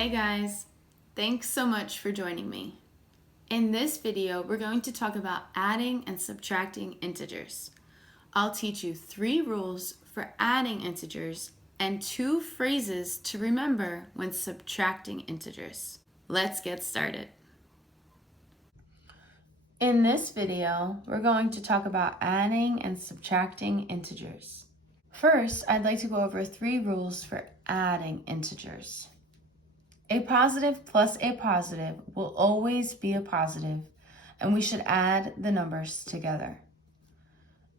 Hey guys, thanks so much for joining me. In this video, we're going to talk about adding and subtracting integers. I'll teach you 3 rules for adding integers and 2 phrases to remember when subtracting integers. Let's get started. In this video, we're going to talk about adding and subtracting integers. First, I'd like to go over 3 rules for adding integers. A positive plus a positive will always be a positive, and we should add the numbers together.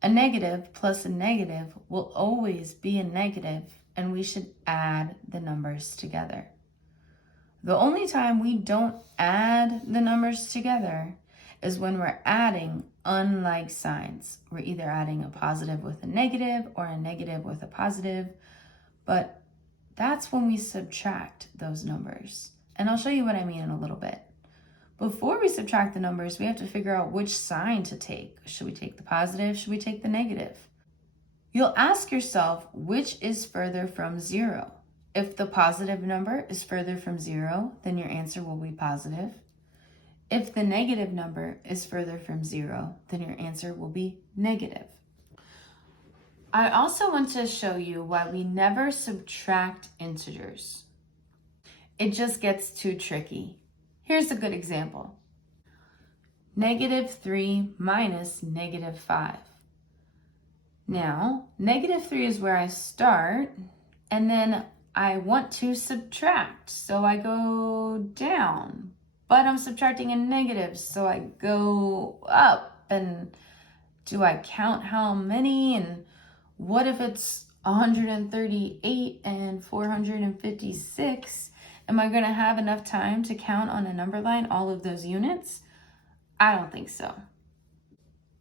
A negative plus a negative will always be a negative, and we should add the numbers together. The only time we don't add the numbers together is when we're adding unlike signs. We're either adding a positive with a negative or a negative with a positive, but that's when we subtract those numbers. And I'll show you what I mean in a little bit. Before we subtract the numbers, we have to figure out which sign to take. Should we take the positive? Should we take the negative? You'll ask yourself, which is further from 0? If the positive number is further from 0, then your answer will be positive. If the negative number is further from 0, then your answer will be negative. I also want to show you why we never subtract integers. It just gets too tricky. Here's a good example. -3 minus -5. Now, -3 is where I start, and then I want to subtract, so I go down. But I'm subtracting a negative, so I go up. And do I count how many? And what if it's 138 and 456? Am I going to have enough time to count on a number line all of those units? I don't think so.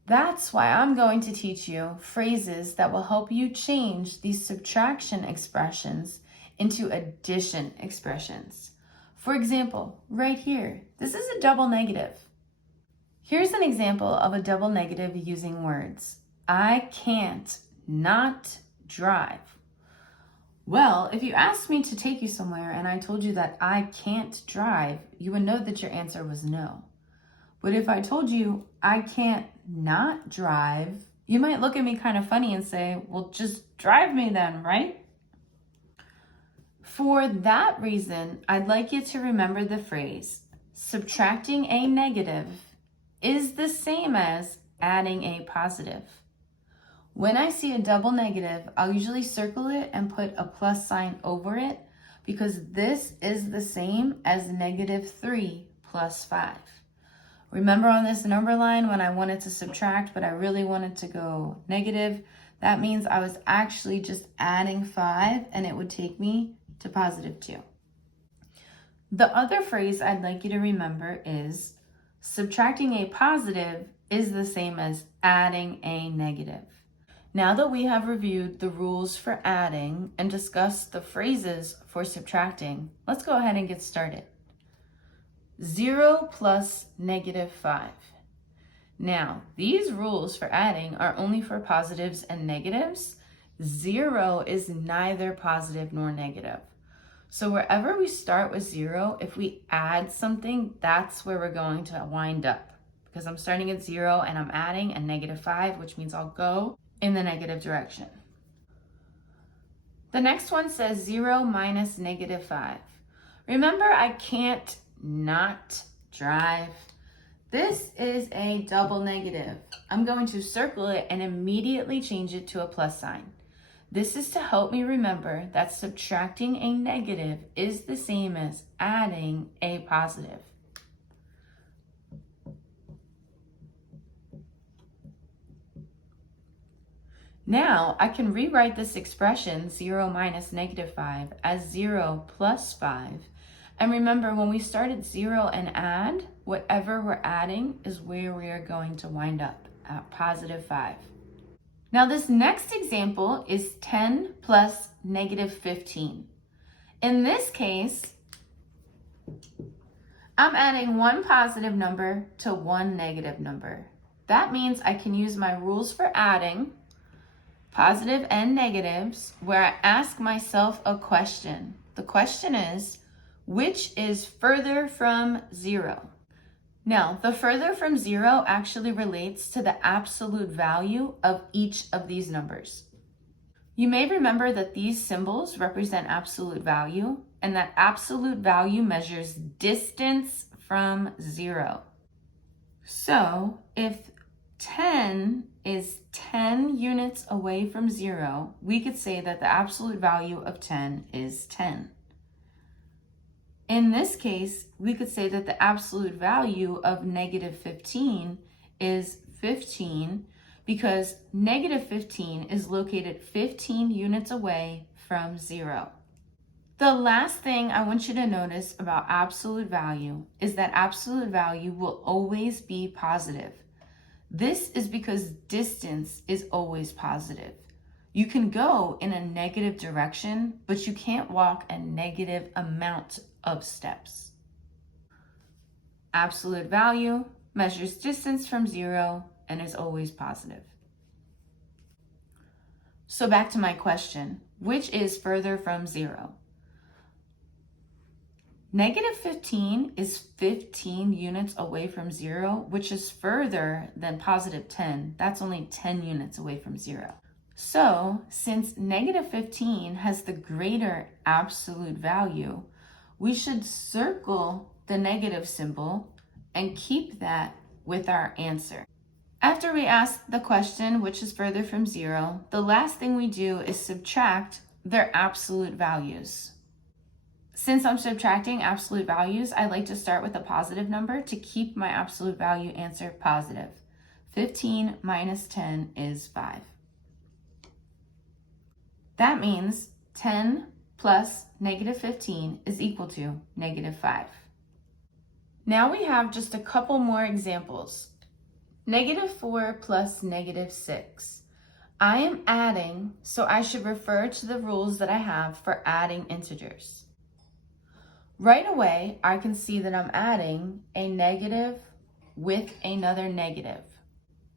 That's why I'm going to teach you phrases that will help you change these subtraction expressions into addition expressions. For example, right here, this is a double negative. Here's an example of a double negative using words. I can't not drive. Well, if you asked me to take you somewhere and I told you that I can't drive, you would know that your answer was no. But if I told you I can't not drive, you might look at me kind of funny and say, well, just drive me then, right? For that reason, I'd like you to remember the phrase, subtracting a negative is the same as adding a positive. When I see a double negative, I'll usually circle it and put a plus sign over it because this is the same as -3 plus 5. Remember on this number line when I wanted to subtract, but I really wanted to go negative, that means I was actually just adding 5 and it would take me to +2. The other phrase I'd like you to remember is subtracting a positive is the same as adding a negative. Now that we have reviewed the rules for adding and discussed the phrases for subtracting, let's go ahead and get started. 0 plus -5. Now, these rules for adding are only for positives and negatives. 0 is neither positive nor negative. So wherever we start with 0, if we add something, that's where we're going to wind up. Because I'm starting at 0 and I'm adding a -5, which means I'll go in the negative direction. The next one says 0 minus -5. Remember, I can't not drive. This is a double negative. I'm going to circle it and immediately change it to a plus sign. This is to help me remember that subtracting a negative is the same as adding a positive. Now I can rewrite this expression 0 minus -5 as 0 plus 5. And remember, when we start at 0 and add, whatever we're adding is where we are going to wind up at +5. Now this next example is 10 plus -15. In this case, I'm adding one positive number to one negative number. That means I can use my rules for adding, positive and negatives, where I ask myself a question. The question is, which is further from 0? Now, the further from 0 actually relates to the absolute value of each of these numbers. You may remember that these symbols represent absolute value, and that absolute value measures distance from 0. So, if 10 is 10 units away from 0, we could say that the absolute value of 10 is 10. In this case, we could say that the absolute value of negative 15 is 15 because negative 15 is located 15 units away from 0. The last thing I want you to notice about absolute value is that absolute value will always be positive. This is because distance is always positive. You can go in a negative direction, but you can't walk a negative amount of steps. Absolute value measures distance from 0 and is always positive. So back to my question, which is further from 0? Negative 15 is 15 units away from 0, which is further than positive 10. That's only 10 units away from 0. So, since negative 15 has the greater absolute value, we should circle the negative symbol and keep that with our answer. After we ask the question, which is further from 0, the last thing we do is subtract their absolute values. Since I'm subtracting absolute values, I like to start with a positive number to keep my absolute value answer positive. 15 minus 10 is 5. That means 10 plus negative 15 is equal to negative 5. Now we have just a couple more examples. Negative 4 plus negative 6. I am adding, so I should refer to the rules that I have for adding integers. Right away, I can see that I'm adding a negative with another negative.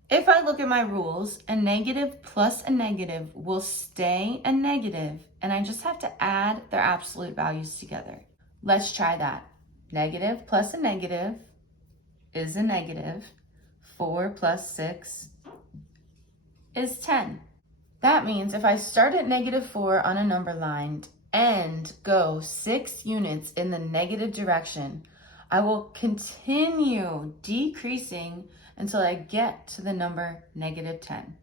If I look at my rules, a negative plus a negative will stay a negative, and I just have to add their absolute values together. Let's try that. Negative plus a negative is a negative. 4 plus 6 is 10. That means if I start at negative 4 on a number line and go 6 units in the negative direction, I will continue decreasing until I get to the number negative 10.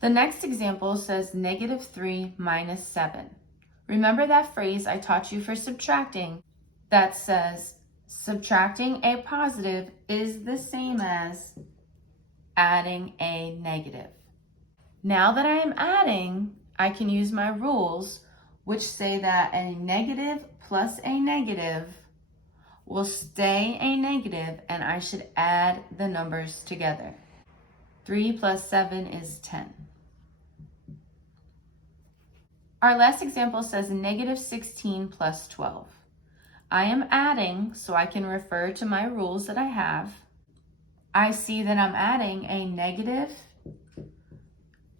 The next example says negative 3 minus 7. Remember that phrase I taught you for subtracting that says subtracting a positive is the same as adding a negative. Now that I am adding, I can use my rules, which say that a negative plus a negative will stay a negative, and I should add the numbers together. 3 plus 7 is 10. Our last example says negative 16 plus 12. I am adding, so I can refer to my rules that I have. I see that I'm adding a negative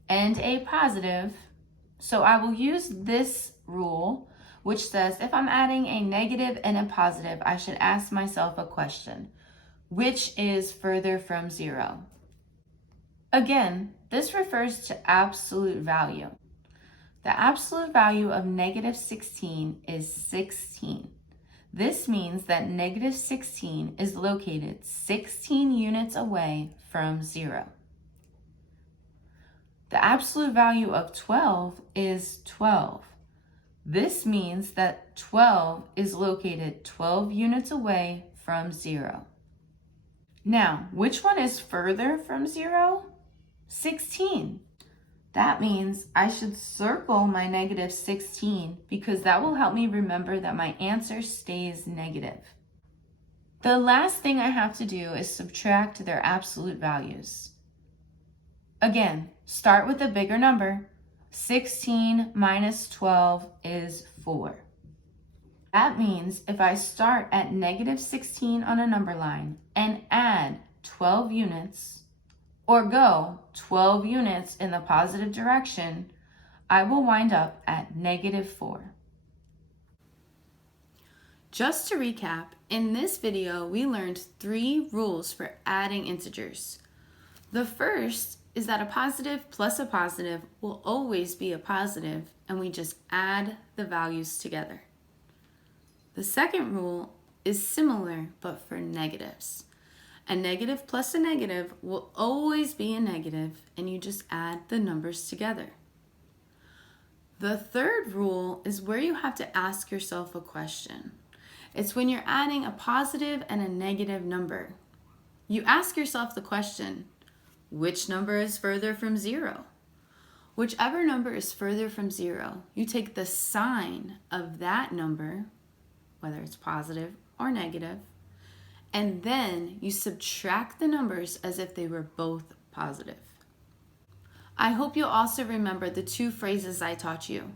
and a positive, so I will use this rule, which says if I'm adding a negative and a positive, I should ask myself a question. Which is further from 0? Again, this refers to absolute value. The absolute value of negative 16 is 16. This means that negative 16 is located 16 units away from 0. The absolute value of 12 is 12. This means that 12 is located 12 units away from 0. Now, which one is further from 0? 16. That means I should circle my negative 16 because that will help me remember that my answer stays negative. The last thing I have to do is subtract their absolute values. Again, start with a bigger number. 16 minus 12 is 4. That means if I start at negative 16 on a number line and add 12 units, or go 12 units in the positive direction, I will wind up at negative 4. Just to recap, in this video, we learned 3 rules for adding integers. The first is that a positive plus a positive will always be a positive, and we just add the values together. The second rule is similar, but for negatives. A negative plus a negative will always be a negative, and you just add the numbers together. The third rule is where you have to ask yourself a question. It's when you're adding a positive and a negative number. You ask yourself the question, which number is further from 0? Whichever number is further from 0, you take the sign of that number, whether it's positive or negative, and then you subtract the numbers as if they were both positive. I hope you'll also remember the 2 phrases I taught you.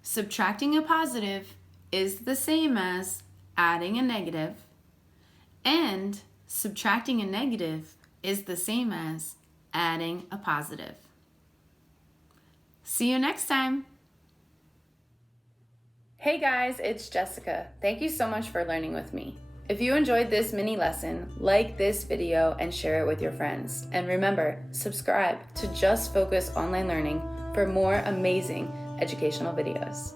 Subtracting a positive is the same as adding a negative, and subtracting a negative is the same as adding a positive. See you next time. Hey guys, it's Jessica. Thank you so much for learning with me. If you enjoyed this mini lesson, like this video and share it with your friends. And remember, subscribe to Just Focus Online Learning for more amazing educational videos.